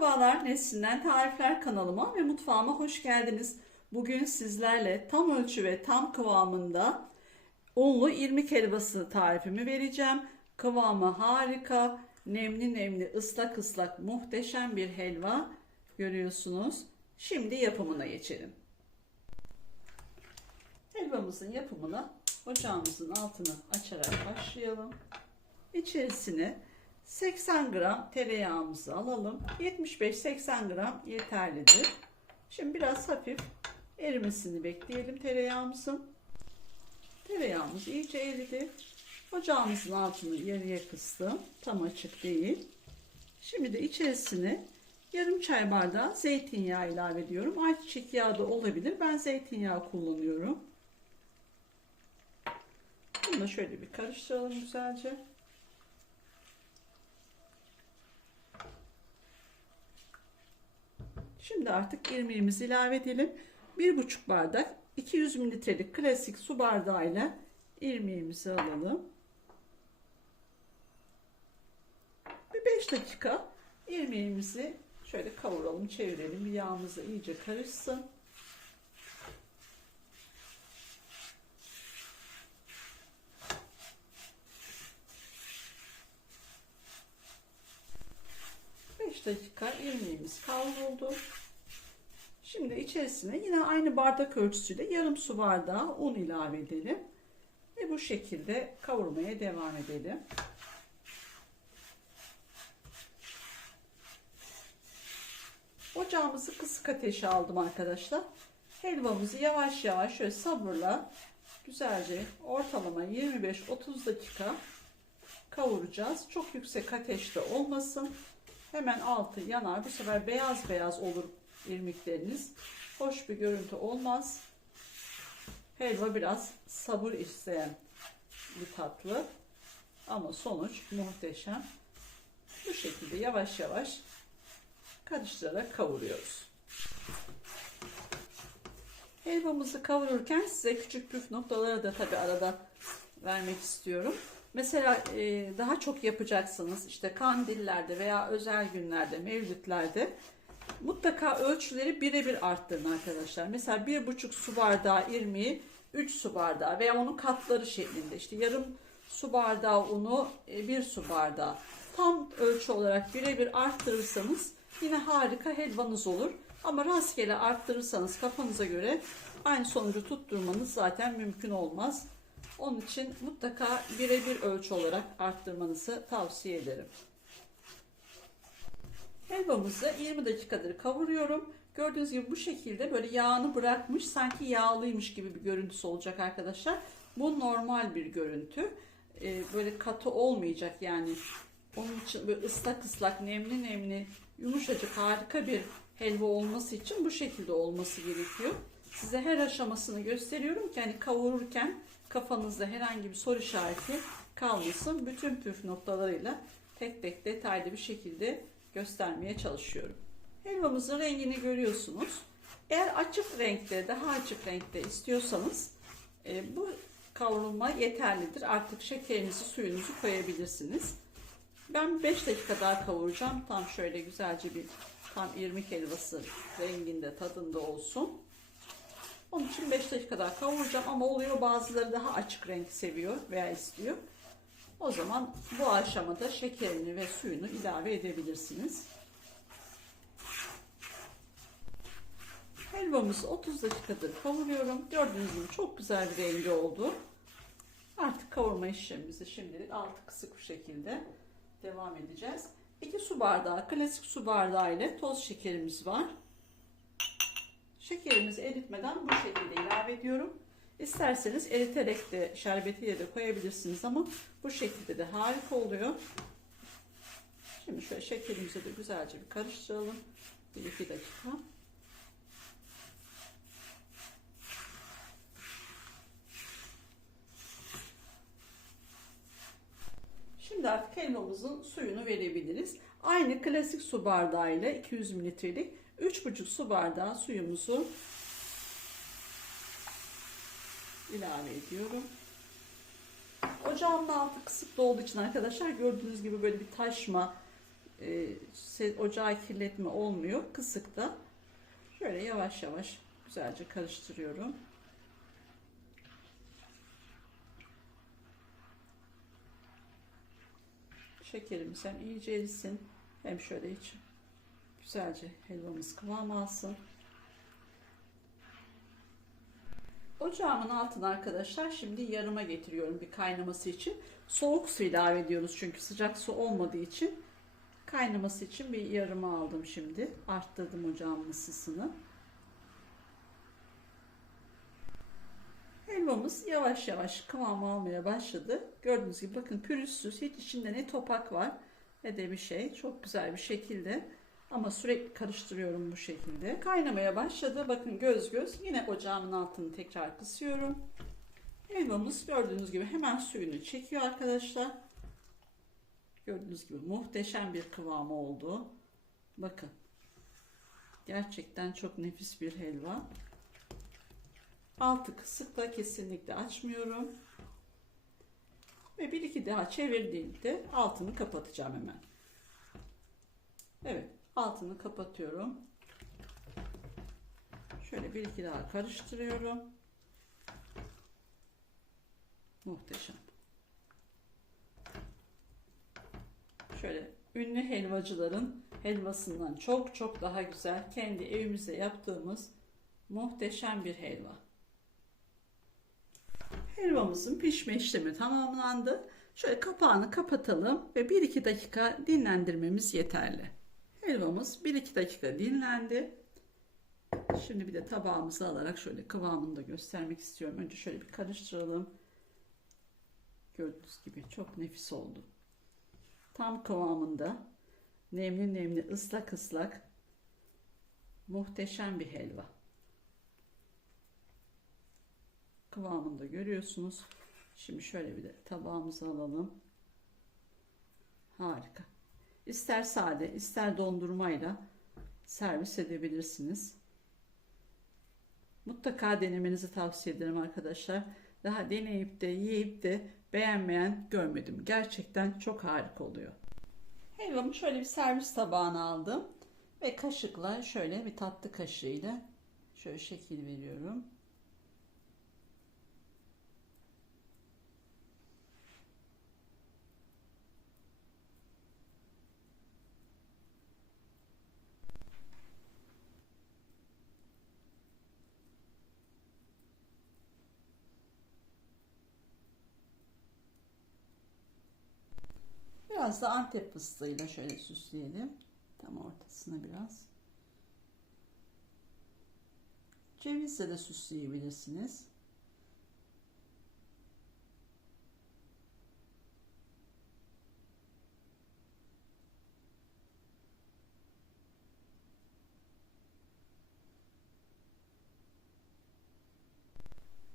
Merhabalar, Neslinden Tarifler kanalıma ve mutfağıma hoş geldiniz. Bugün sizlerle tam ölçü ve tam kıvamında unlu irmik helvası tarifimi vereceğim. Kıvamı harika, nemli nemli, ıslak ıslak, muhteşem bir helva görüyorsunuz. Şimdi yapımına geçelim. Helvamızın yapımına ocağımızın altını açarak başlayalım. İçerisine 80 gram tereyağımızı alalım. 75-80 gram yeterlidir. Şimdi biraz hafif erimesini bekleyelim tereyağımızın. Tereyağımız iyice eridi. Ocağımızın altını yarıya kıstım. Tam açık değil. Şimdi de içerisine yarım çay bardağı zeytinyağı ilave ediyorum. Ayçiçek yağı da olabilir. Ben zeytinyağı kullanıyorum. Bunu da şöyle bir karıştıralım güzelce. Şimdi artık irmiğimizi ilave edelim. 1,5 bardak 200 mililitrelik klasik su bardağıyla irmiğimizi alalım. Bir 5 dakika irmiğimizi şöyle kavuralım, çevirelim. Yağımız da iyice karışsın. Dakika irmiğimiz kavruldu. Şimdi içerisine yine aynı bardak ölçüsüyle yarım su bardağı un ilave edelim. Ve bu şekilde kavurmaya devam edelim. Ocağımızı kısık ateşe aldım arkadaşlar. Helvamızı yavaş yavaş şöyle sabırla güzelce ortalama 25-30 dakika kavuracağız. Çok yüksek ateşte olmasın. Hemen altı yanar. Bu sefer beyaz beyaz olur irmikleriniz. Hoş bir görüntü olmaz. Helva biraz sabır isteyen bir tatlı. Ama sonuç muhteşem. Bu şekilde yavaş yavaş karıştırarak kavuruyoruz. Helvamızı kavururken size küçük püf noktaları da tabi arada vermek istiyorum. Mesela daha çok yapacaksınız işte kandillerde veya özel günlerde, mevlütlerde mutlaka ölçüleri birebir arttırın arkadaşlar. Mesela 1,5 su bardağı irmiği 3 su bardağı veya onun katları şeklinde işte yarım su bardağı unu 1 su bardağı tam ölçü olarak birebir arttırırsanız yine harika helvanız olur. Ama rastgele arttırırsanız kafanıza göre aynı sonucu tutturmanız zaten mümkün olmaz. Onun için mutlaka birebir ölçü olarak arttırmanızı tavsiye ederim. Helvamızı 20 dakikadır kavuruyorum. Gördüğünüz gibi bu şekilde böyle yağını bırakmış, sanki yağlıymış gibi bir görüntüsü olacak arkadaşlar. Bu normal bir görüntü. Böyle katı olmayacak yani. Onun için böyle ıslak ıslak, nemli nemli, yumuşacık harika bir helva olması için bu şekilde olması gerekiyor. Size her aşamasını gösteriyorum ki hani kavururken kafanızda herhangi bir soru işareti kalmasın. Bütün püf noktalarıyla tek tek detaylı bir şekilde göstermeye çalışıyorum. Helvamızın rengini görüyorsunuz. Eğer açık renkte, daha açık renkte istiyorsanız bu kavrulma yeterlidir. Artık şekerinizi, suyunuzu koyabilirsiniz. Ben 5 dakika daha kavuracağım. Tam şöyle güzelce bir tam irmik helvası renginde, tadında olsun. Onun için 5 dakika daha kavuracağım ama oluyor bazıları daha açık renk seviyor veya istiyor. O zaman bu aşamada şekerini ve suyunu ilave edebilirsiniz. Helvamızı 30 dakikadır kavuruyorum. Gördüğünüz gibi çok güzel bir rengi oldu. Artık kavurma işlemimizi şimdilik altı kısık bir şekilde devam edeceğiz. 2 su bardağı klasik su bardağı ile toz şekerimiz var. Şekerimizi eritmeden bu şekilde ilave ediyorum. İsterseniz eriterek de şerbetiyle de koyabilirsiniz ama bu şekilde de harika oluyor. Şimdi şöyle şekerimizi de güzelce bir karıştıralım. 1-2 dakika. Şimdi artık helvamızın suyunu verebiliriz. Aynı klasik su bardağı ile 200 mililitrelik 3,5 su bardağı suyumuzu ilave ediyorum. Ocağımın altı kısık olduğu için arkadaşlar gördüğünüz gibi böyle bir taşma, ocağı kirletme olmuyor. Kısıkta şöyle yavaş yavaş güzelce karıştırıyorum. Şekerimiz hem iyice erisin hem şöyle hiç güzelce helvamız kıvam alsın. Ocağımın altına arkadaşlar şimdi yarıma getiriyorum bir kaynaması için. Soğuk su ilave ediyoruz çünkü sıcak su olmadığı için. Kaynaması için bir yarıma aldım şimdi. Arttırdım ocağımın ısısını. Helvamız yavaş yavaş kıvam almaya başladı. Gördüğünüz gibi bakın pürüzsüz, hiç içinde ne topak var ne de bir şey. Çok güzel bir şekilde ama sürekli karıştırıyorum bu şekilde. Kaynamaya başladı. Bakın göz göz. Yine ocağımın altını tekrar kısıyorum. Helvamız gördüğünüz gibi hemen suyunu çekiyor arkadaşlar. Gördüğünüz gibi muhteşem bir kıvamı oldu. Bakın. Gerçekten çok nefis bir helva. Altı kısık da kesinlikle açmıyorum. Ve bir iki daha çevirdiğimde altını kapatacağım hemen. Evet, altını kapatıyorum. Şöyle bir iki daha karıştırıyorum. Muhteşem. Şöyle ünlü helvacıların helvasından çok çok daha güzel, kendi evimizde yaptığımız muhteşem bir helva. Helvamızın pişme işlemi tamamlandı. Şöyle kapağını kapatalım ve 1-2 dakika dinlendirmemiz yeterli. Helvamız 1-2 dakika dinlendi. Şimdi bir de tabağımızı alarak şöyle kıvamını da göstermek istiyorum. Önce şöyle bir karıştıralım. Gördüğünüz gibi çok nefis oldu. Tam kıvamında, nemli nemli, ıslak ıslak, muhteşem bir helva. Kıvamını da görüyorsunuz. Şimdi şöyle bir de tabağımıza alalım. Harika. İster sade, ister dondurmayla servis edebilirsiniz. Mutlaka denemenizi tavsiye ederim arkadaşlar. Daha deneyip de yiyip de beğenmeyen görmedim. Gerçekten çok harika oluyor. Helvamı şöyle bir servis tabağına aldım ve kaşıkla şöyle bir tatlı kaşığıyla şöyle şekil veriyorum. Biraz da Antep fıstığıyla şöyle süsleyelim. Tam ortasına biraz. Cevizle de süsleyebilirsiniz.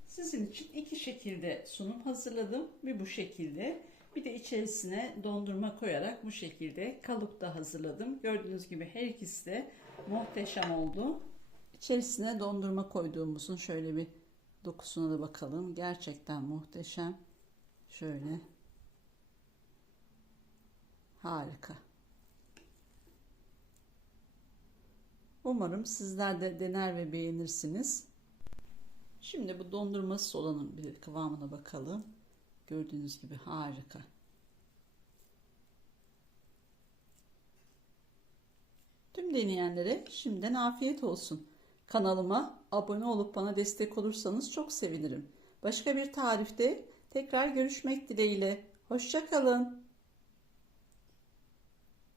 Sizin için iki şekilde sunum hazırladım. Bir bu şekilde, bir de içerisine dondurma koyarak bu şekilde kalıpta hazırladım. Gördüğünüz gibi her ikisi de muhteşem oldu. İçerisine dondurma koyduğumuzun şöyle bir dokusuna da bakalım. Gerçekten muhteşem. Şöyle. Harika. Umarım sizler de dener ve beğenirsiniz. Şimdi bu dondurması olanın bir kıvamına bakalım. Gördüğünüz gibi harika. Tüm deneyenlere şimdiden afiyet olsun. Kanalıma abone olup bana destek olursanız çok sevinirim. Başka bir tarifte tekrar görüşmek dileğiyle. Hoşça kalın.